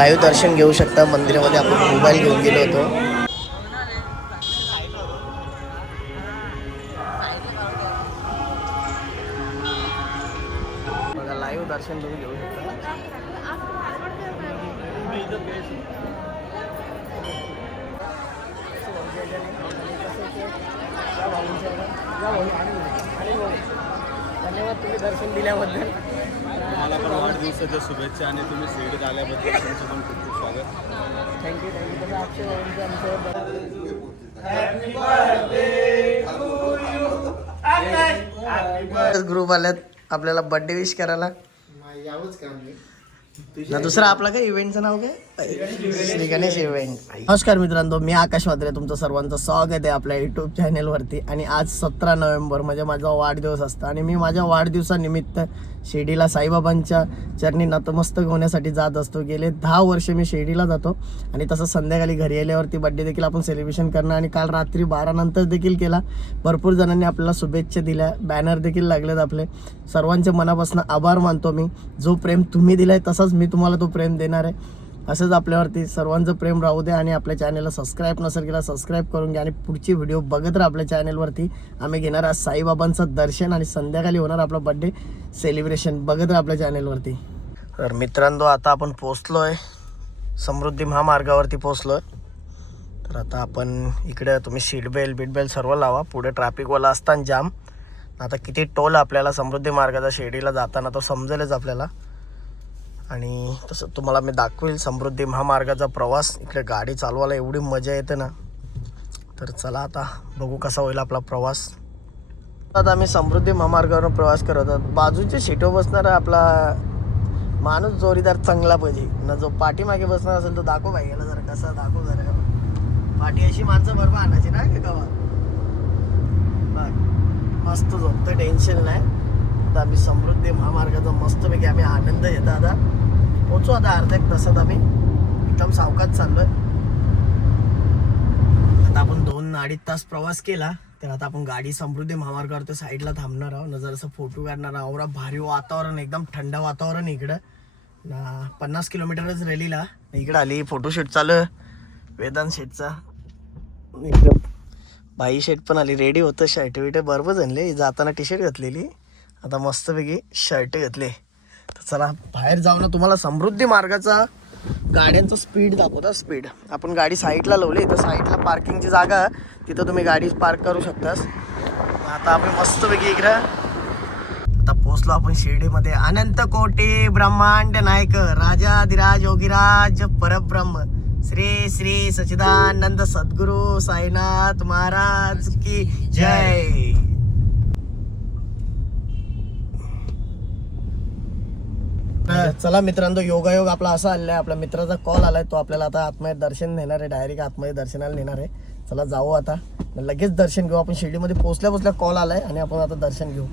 Live दर्शन घेऊ शकता. मंदिरामध्ये आपण मोबाईल घेऊन गेलो होतो. वाढदिवसाच्या शुभेच्छा आणि तुम्ही शिर्डीत आल्याबद्दल तुमचं पण खूप खूप स्वागत. थँक्यू थँक्यू ग्रुप आल्यात आपल्याला बर्थडे विश करायला. ना दुसरा आपला काय? इव्हेंटचं नाव काय? श्री गणेश इव्हेंट नमस्कार मित्रांनो मी आकाश वात्रे तुमचं सर्वांचं स्वागत आहे आपल्या युट्यूब चॅनेलवरती आणि आज सतरा नोव्हेंबर म्हणजे माझा वाढदिवस असतो. आणि मी माझ्या वाढदिवसानिमित्त शिर्डीला साईबाबांच्या चरणी नतमस्तक होण्यासाठी जात असतो. गेले दहा वर्ष मी शिर्डीला जातो. आणि तसं संध्याकाळी घरी आल्यावरती बड्डे देखील आपण सेलिब्रेशन करणं आणि काल रात्री बारा नंतर देखील केला. भरपूर जणांनी आपल्याला शुभेच्छा दिल्या. बॅनर देखील लागलेत आपले. सर्वांचे मनापासून आभार मानतो मी. जो प्रेम तुम्ही दिला आहे तसाच मी तुम्हाला तो प्रेम देणार आहे. असंच आपल्यावरती सर्वांचं प्रेम राहू दे आणि आपल्या चॅनलला सबस्क्राईब नसेल केला सबस्क्राईब करून घ्या आणि पुढची व्हिडिओ बघत राहा आपल्या चॅनलवरती आम्ही घेणार आज साईबाबांचं दर्शन आणि संध्याकाळी होणार आपला बड्डे सेलिब्रेशन बघत राहा आपल्या चॅनलवरती तर मित्रांनो आता आपण पोचलो आहे समृद्धी महामार्गावरती पोचलो आहे तर आता आपण इकडे तुम्ही सीट बिटबेल सर्व लावा. पुढे ट्रॅफिकवाला असताना जाम आता किती टोल आपल्याला समृद्धी मार्गाचा शिर्डीला जाताना तो समजेलच आपल्याला. आणि तसं तुम्हाला मी दाखवेल समृद्धी महामार्गाचा प्रवास. इकडे गाडी चालवायला एवढी मजा येते ना. तर चला आता बघू कसा होईल आपला प्रवास. आता आम्ही समृद्धी महामार्गावर प्रवास करत आहोत बाजूच्या सीटवर बसणारा आपला माणूस जोरीदार चांगला पाहिजे ना जो पाठीमागे बसणार असेल तो दाखव पाहिजे याला जरा कसा दाखव जरा. पाठी अशी माणसं बरोबर आणायची ना का गावात मस्त झोपतं टेन्शन नाही. आता आम्ही समृद्धी महामार्गाचा मस्तपैकी आम्ही आनंद घेतो आता. पोचू आता अर्ध्या एक तासात आम्ही. एकदम सावकाच चाललोय. आता आपण दोन अडीच तास प्रवास केला तर आता आपण गाडी समृद्धी महामार्गावर साईडला थांबणार आहोत. नजर असं फोटो काढणार आहोत भारी वातावरण एकदम थंड वातावरण इकडं. ना पन्नास किलोमीटरच रॅलीला. इकडं आली फोटोशूट चालू वेदांत शेटचा इकडं बाई शेट पण आली रेडी होतं शर्ट विट बरोबर झाले जाताना टी शर्ट घातलेली. आता मस्तपैकी शर्ट घातले. तर चला बाहेर जाऊ ना. तुम्हाला समृद्धी मार्गाचा गाड्यांचं स्पीड दाखवता. स्पीड आपण गाडी साईडला लावली. तर साईडला पार्किंगची जागा. आहे. तिथं तुम्ही गाडी पार्क करू शकतास. आता आपण मस्तपैकी इकडं आता पोचलो आपण शिर्डीमध्ये. अनंत कोटी ब्रह्मांड नायक राजाधिराज योगीराज परब्रह्म. श्री श्री सचिदानंद सद्गुरु साईनाथ महाराज की जय. चला मित्रांनो योगायोग आपला असा आलाय आपल्या मित्राचा कॉल आलाय. तो आपल्याला आता आत्मय दर्शन नेणार आहे. डायरेक्ट आत्मय दर्शनाला नेणार आहे. चला जाऊ आता. लगेच दर्शन घेऊ. आपण शिर्डीमध्ये पोहोचल्या पोचल्या कॉल आलाय आणि आपण आता दर्शन घेऊ.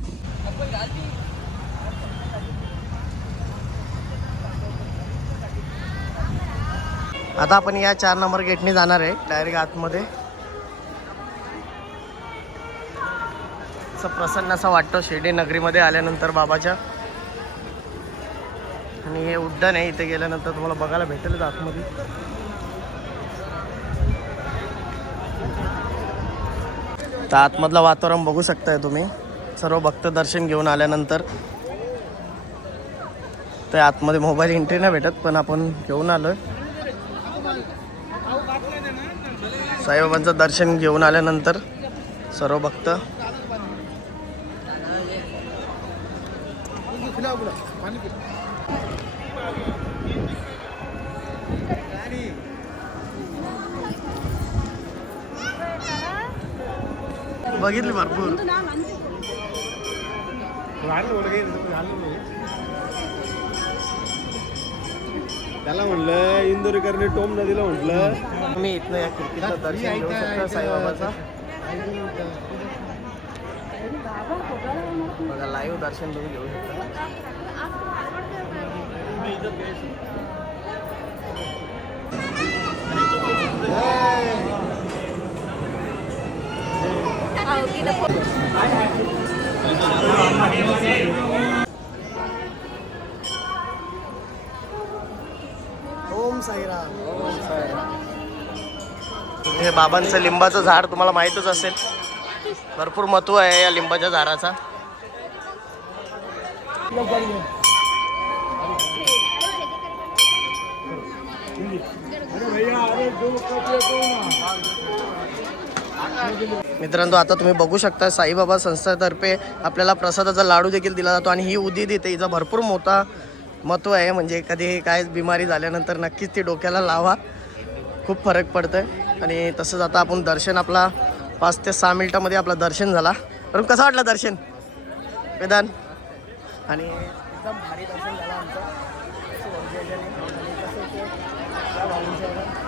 आता आपण या चार नंबर गेटने जाणार आहे. डायरेक्ट आतमध्ये. असं प्रसन्न असं वाटतं. शिर्डी नगरीमध्ये आल्यानंतर बाबाच्या. आणि हे उड्डाण आहे इथे गेल्यानंतर तुम्हाला बघायला भेटेलच आतमध्ये. तर आतमधलं वातावरण बघू शकताय तुम्ही. सर्व भक्त दर्शन घेऊन आल्यानंतर. तर आतमध्ये मोबाईल एंट्री नाही भेटत पण आपण घेऊन आलो साईबाबांचं दर्शन घेऊन आल्यानंतर सर्व भक्त. बघितली भरपूर. त्याला म्हणलं इंदोरीकरने टोम नदीला म्हटलं. तुम्ही इथनं या खिडकीचं दर्शन घेऊ शकता साईबाबाचा. बघा लाईव्ह दर्शन तुम्ही घेऊ शकता. ओम ओम साईराम. हे बाबांचं लिंबाचं झाड तुम्हाला माहीतच असेल. भरपूर महत्त्व आहे या लिंबाच्या झाडाचा. मित्रांनो आता तुम्ही बघू शकता साईबाबा संस्थेतर्फे आपल्याला प्रसादाचा लाडू देखील दिला जातो आणि ही उदी देते हिचा भरपूर मोठा महत्त्व आहे. म्हणजे कधी काय बिमारी झाल्यानंतर नक्कीच ती डोक्याला लावा. खूप फरक पडतं आणि तसंच आता आपण दर्शन आपला पाच ते सहा मिनिटामध्ये आपलं दर्शन झाला. पण कसं वाटलं दर्शन? वेदान आणि एकदम भारी दर्शन झाला आमचं असं भाऊजी याच्याने. आणि कसं ते या भाऊंच्या या भाऊ आणि भाऊ. आणि भाऊ.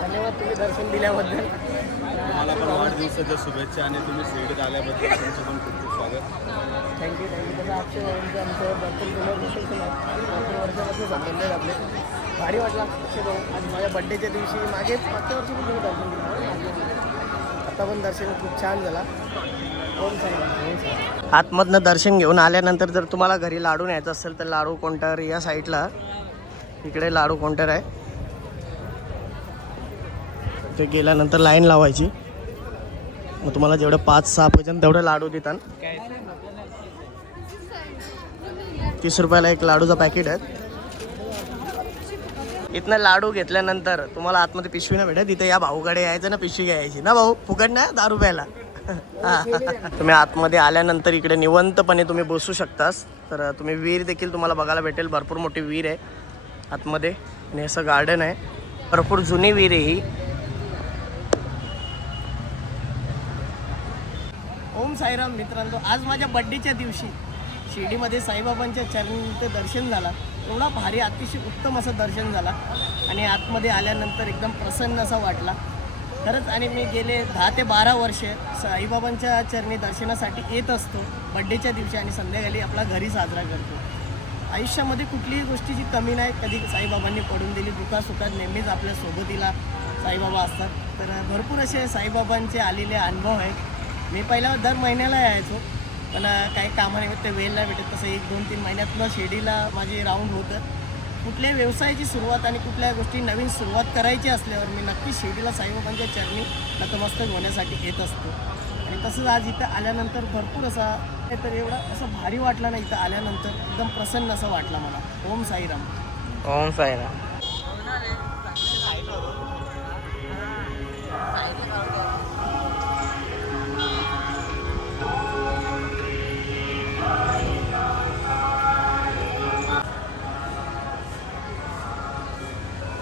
धन्यवाद तुम्ही दर्शन दिल्याबद्दल. तुम्हाला पण वाढदिवसाच्या शुभेच्छा आणि तुम्ही शिर्डीत आल्याबद्दल तुमचं पण खूप खूप स्वागत. थँक्यू थँक्यू तसं आमचं भरपूर भरपूर वर्षापासून संबंध आहेत आपले. भारी वाटला अक्षय भाऊ आज माझ्या बड्डेच्या दिवशी मागे मागच्या वर्षी पण तुम्ही दर्शन दिलं आता पण दर्शन खूप छान झाला. ओम साईराम. आतमधनं दर्शन घेऊन आल्यानंतर जर तुम्हाला घरी लाडू न्यायचं असेल तर लाडू काउंटर या साईडला इकडे लाडू काउंटर आहे. ते गेल्यानंतर लाईन लावायची. मग तुम्हाला जेवढं पाच सहा पर्यंत तेवढं लाडू देतात. तीस रुपयाला एक लाडूचं पॅकेट आहे. इथनं लाडू घेतल्यानंतर तुम्हाला आतमध्ये पिशवी ना भेटत तिथे या भाऊकडे यायचं ना पिशवी घ्यायची. ना भाऊ फुकट ना दहा रुपयाला. तुम्ही आतमध्ये आल्यानंतर इकडे निवंतपणे तुम्ही बसू शकतास. तर तुम्ही विहीर देखील तुम्हाला बघायला भेटेल. भरपूर मोठी विहीर आहे. आतमध्ये. आणि असं गार्डन आहे. भरपूर जुनी विहीर आहे ही. ओम साईराम मित्रांनो आज माझ्या बड्डेच्या दिवशी शिर्डीमध्ये साईबाबांच्या चरणीचं दर्शन झाला. एवढा भारी अतिशय उत्तम असं दर्शन झाला. आणि आतमध्ये आल्यानंतर एकदम प्रसन्न असा वाटला. खरंच आणि मी गेले दहा ते बारा वर्ष साईबाबांच्या चरणी दर्शनासाठी येत असतो. बड्डेच्या दिवशी आणि संध्याकाळी आपला घरी साजरा करतो. आयुष्यामध्ये कुठलीही गोष्टीची कमी नाही. कधी साईबाबांनी पडून दिली दुखासुखात नेहमीच आपल्या सोबतीला साईबाबा असतात. तर भरपूर असे साईबाबांचे आलेले अनुभव आहेत. मी पहिला दर महिन्याला यायचो पण काही कामानिमित्त वेळ नाही भेटत. तसं एक दोन तीन महिन्यातनं शिर्डीला माझे राऊंड होतं. कुठल्या व्यवसायाची सुरुवात आणि कुठल्या गोष्टी नवीन सुरुवात करायची असल्यावर मी नक्की शिर्डीला साईबाबांच्या चरणी नतमस्तक होण्यासाठी येत असतो. आणि तसंच आज इथं आल्यानंतर भरपूर असा तर एवढा असं भारी वाटला ना इथं आल्यानंतर. एकदम प्रसन्न असं वाटलं मला. ओम साईराम. ओम साईराम.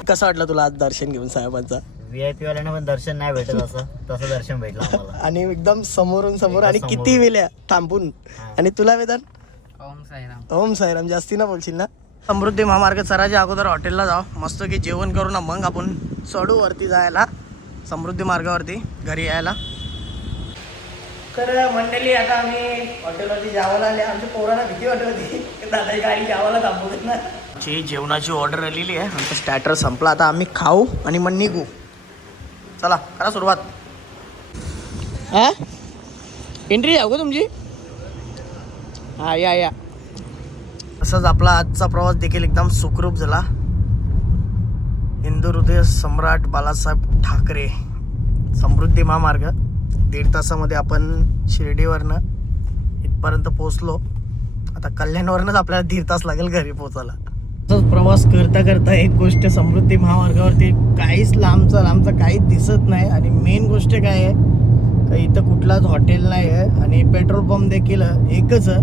कसं वाटलं तुला आज दर्शन घेऊन साहेबांचा? व्ही आय पी वाल्यांना पण दर्शन नाही भेटत असं. तसं दर्शन भेटलं आम्हाला. आणि एकदम समोरून समोर आणि. किती वेल्या थांबून? आणि तुला वेदन? ओम साईराम. ओम साईराम जास्ती ना बोलशील ना? समृद्धी महामार्ग सराच्या अगोदर हॉटेलला जाऊ मस्त की जेवण करू ना मग आपण चढू वरती जायला. समृद्धी मार्गावरती घरी यायला. तर मंडळी आता आम्ही हॉटेलवरती जेवायला आले आमच्या पोरांना भीती वाटत होती. की दादा गाडी जेवायला थांबवत ना जी जेवणाची ऑर्डर आलेली आहे. आमचा स्टॅटर संपला. आता आम्ही खाऊ आणि मग निघू. चला करा सुरुवात. हा? एंट्री जाऊ का तुमची? हा या या. तसंच आपला आजचा प्रवास देखील एकदम सुखरूप झाला. हिंदू हृदय सम्राट बाळासाहेब ठाकरे समृद्धी महामार्ग. दीड तासामध्ये आपण शिर्डीवरनं इथपर्यंत पोहोचलो. आता कल्याणवरनंच आपल्याला दीड तास लागेल घरी पोहोचायला. तसंच प्रवास करता करता एक गोष्ट समृद्धी महामार्गावरती काहीच लांबचं लांबचं काहीच दिसत नाही. आणि मेन गोष्ट काय आहे? का इथं कुठलाच हॉटेल नाही आहे. आणि पेट्रोल पंप देखील एकच आहे.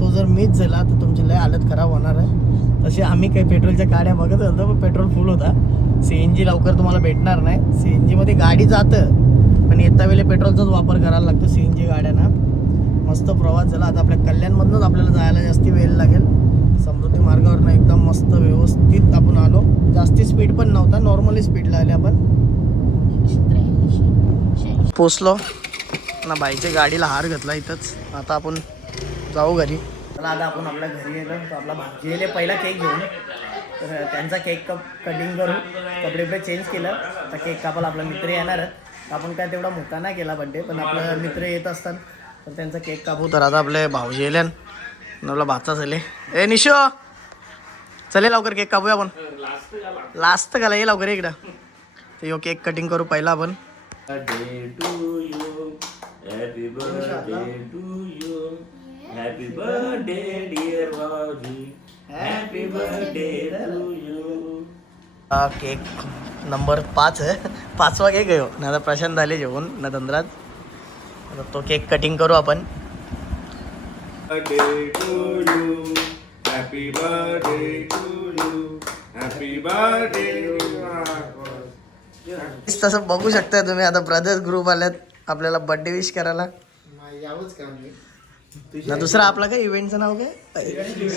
तो जर मिस झाला तर तुमची लय हालत खराब होणार आहे. तसे आम्ही काही पेट्रोलच्या गाड्या बघत होतो पण पेट्रोल फुल होता. सी एन जी लवकर तुम्हाला भेटणार नाही. सी एन जीमध्ये गाडी जातं पण येता वेळेला पेट्रोलचाच वापर करायला लागतो सी एन जी गाड्यांना. मस्त प्रवास झाला. आता आपल्या कल्याणमधूनच आपल्याला जायला जास्ती वेळ लागेल. समृद्धी मार्गावरनं एकदम मस्त व्यवस्थित आपण आलो. जास्ती स्पीड पण नव्हता नॉर्मली स्पीडला आले आपण. पोचलो. ना बाईच्या गाडीला हार घातला इथंच. आता आपण जाऊ घरी. चला आता आपण आपल्या घरी येतो. तर आपला भाजी येले पहिला केक घेऊन. तर त्यांचा केक कप कटिंग करू. कपडे कपडे चेंज केलं. आता केक कापायला आपला मित्र येणार आहे. आपण काय तेवढा मोठा नाही केला बड्डे पण आपला मित्र येत असतात. तर त्यांचा केक कापू. तर आता आपले भाऊजी येल्यान नवला भाचा झाले. ए निशो! चले लवकर केक कापूया आपण. लास्ट घाला ये लवकर इकडं. तर यो केक कटिंग करू पहिला आपण. हा केक नंबर पाच आहे. पाचवा केक आहे हो. ना प्रशांत झाले जेवून ना तंद्रात तो केक कटिंग करू आपण. Birthday to you. Happy birthday to you. Happy birthday. To you. तसं बघू शकता तुम्ही आता ब्रदर्स ग्रुप आल्यात. आपल्याला बर्थडे विश करायला. ना दुसरा आपला काय इव्हेंटचं नाव काय?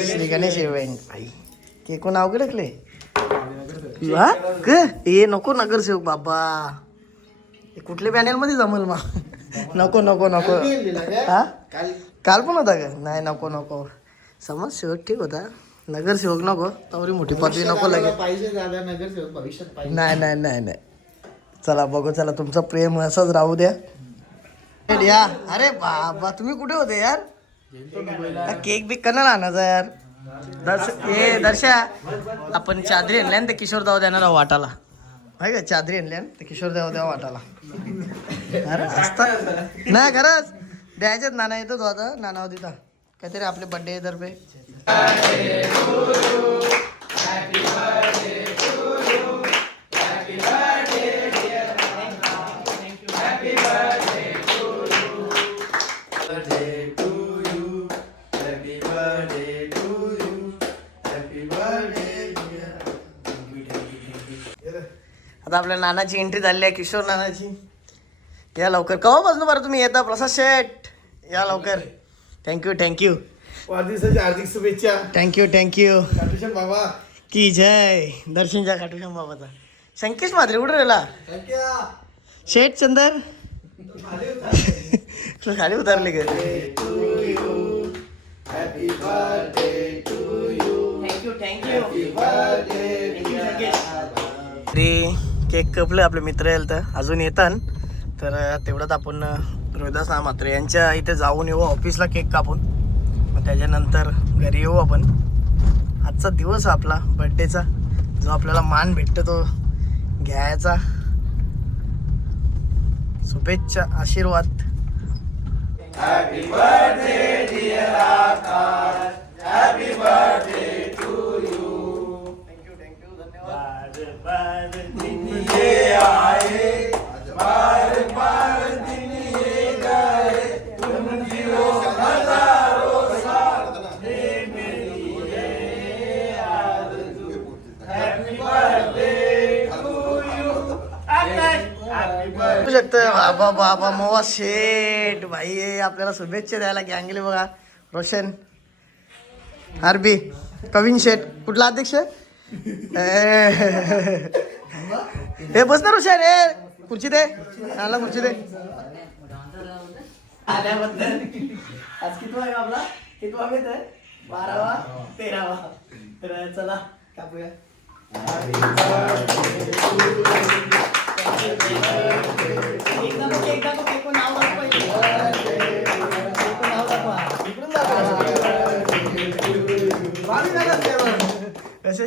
श्री गणेश इव्हेंट आई. के कोण नाव काय टाकले हा? क ये नको नगरसेवक बाबा. हे कुठल्या पॅनेल मध्ये जमल मग? नको नको नको. हा? काल पण होता का नाही नको नको. समज सेवक ठीक होता. नगरसेवक नको. तवरी मोठी पदवी नको लगे पाहिजे दादा नगरसेवक भविष्यात पाहिजे. नाही नाही नाही नाही. चला बघू चला तुमचं प्रेम असंच राहू द्या. या. अरे बाबा तुम्ही कुठे होते यार? केक बिक करणार आणायचा यार. दर्श ए दर्शा आपण चादरी आणल्या ते किशोर दाव आहोत वाटाला. आहे का चादरी आणल्या ते किशोर दाव द्या वाटाला. अरे असता. नाही खरंच. द्यायचेच नाना येतो तो आता. नाना तिथं काहीतरी आपले बड्डे तर्फे आता आपल्या नानाची एंट्री झाली आहे, किशोर नानाची. या लवकर. कवापासून बरं तुम्ही येता? प्रसाद शेठ. या लवकर. थँक्यू थँक्यू वाढदिवसाच्या हार्दिक शुभेच्छा. थँक्यू थँक्यू काटूशन बाबा. की जय. दर्शनच्या खाटूश्याम बाबाचा. संकेश मात्रे कुठे राहिला? शेठ चंदर? तुला खाली उतरले तरी केक कपले आपले मित्र येईल तर अजून येतात तर तेवढ्यात आपण रोहिदास मात्रे. यांच्या इथे जाऊन येऊ ऑफिसला केक कापून. मग त्याच्यानंतर घरी येऊ आपण. आजचा दिवस आपला बड्डेचा जो आपल्याला मान भेटतो तो घ्यायचा. शुभेच्छा आशीर्वाद. बघू शकतं बाबा बाबा मोवा शेठ भाई आपल्याला शुभेच्छा द्यायला गँगले बघा रोशन आरबी कविन शेठ. कुठला अध्यक्ष? हे बस ना रोशन ए खुर्ची दे. आला खुर्ची दे. आल्याबद्दल. आज किती आहे आपला? किती वागत आहे बारावा तेरावा. तर चला कापूया.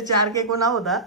चार केक नाव होता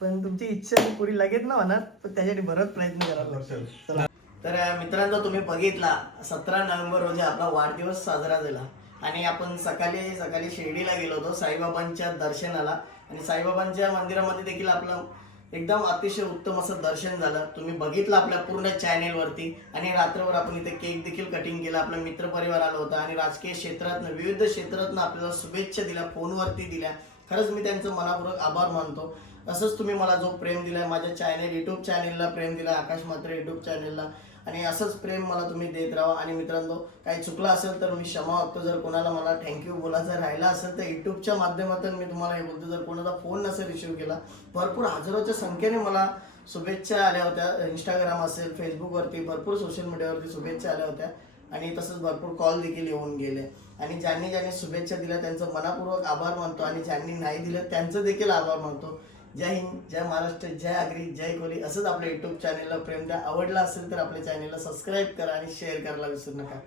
पण तुमची इच्छा पुरी लगेच ना होणार पण त्यासाठी बरंच प्रयत्न करावा. तर मित्रांनो तुम्ही बघितला सतरा नोव्हेंबर रोजी आपला वाढदिवस साजरा झाला. आणि आपण सकाळी सकाळी शिर्डीला गेलो होतो साईबाबांच्या दर्शनाला. आणि साईबाबांच्या मंदिरामध्ये देखील आपलं एकदम अतिशय उत्तम असं दर्शन झालं. तुम्ही बघितलं आपल्या पूर्ण चॅनेलवरती. आणि रात्रभर आपण इथे केक देखील कटिंग केला. आपला मित्रपरिवार आला होता. आणि राजकीय क्षेत्रातनं विविध क्षेत्रातनं आपल्याला शुभेच्छा दिल्या फोनवरती दिल्या. खरंच मी त्यांचं मनापूर्वक आभार मानतो. असंच तुम्ही मला जो प्रेम दिलाय माझ्या चॅनेल युट्यूब चॅनेलला प्रेम दिला आकाश मात्र युट्यूब चॅनेलला आणि असंच प्रेम मला तुम्ही देत राहा. आणि मित्रांनो काही चुकलं असेल तर मी क्षमा वागतो जर कोणाला मला थँक्यू बोलायचं राहिला असेल तर युट्यूबच्या माध्यमातून मी तुम्हाला हे बोलतो. जर कोणाचा फोन नसेल रिसिव्ह केला भरपूर हजारोच्या संख्येने मला शुभेच्छा आल्या होत्या. इंस्टाग्राम असेल फेसबुकवरती भरपूर सोशल मीडियावरती शुभेच्छा आल्या होत्या. आणि तसंच भरपूर कॉल देखील येऊन गेले. आणि ज्यांनी ज्यांनी शुभेच्छा दिल्या त्यांचं मनापूर्वक आभार मानतो आणि ज्यांनी नाही दिलं त्यांचं देखील आभार मानतो. जय हिंद जय महाराष्ट्र जय आगरी जय कोली असंच आपल्या युट्यूब चॅनेलला प्रेम द्या. आवडला असेल तर आपल्या चॅनेलला सबस्क्राईब करा आणि शेअर करायला विसरू नका.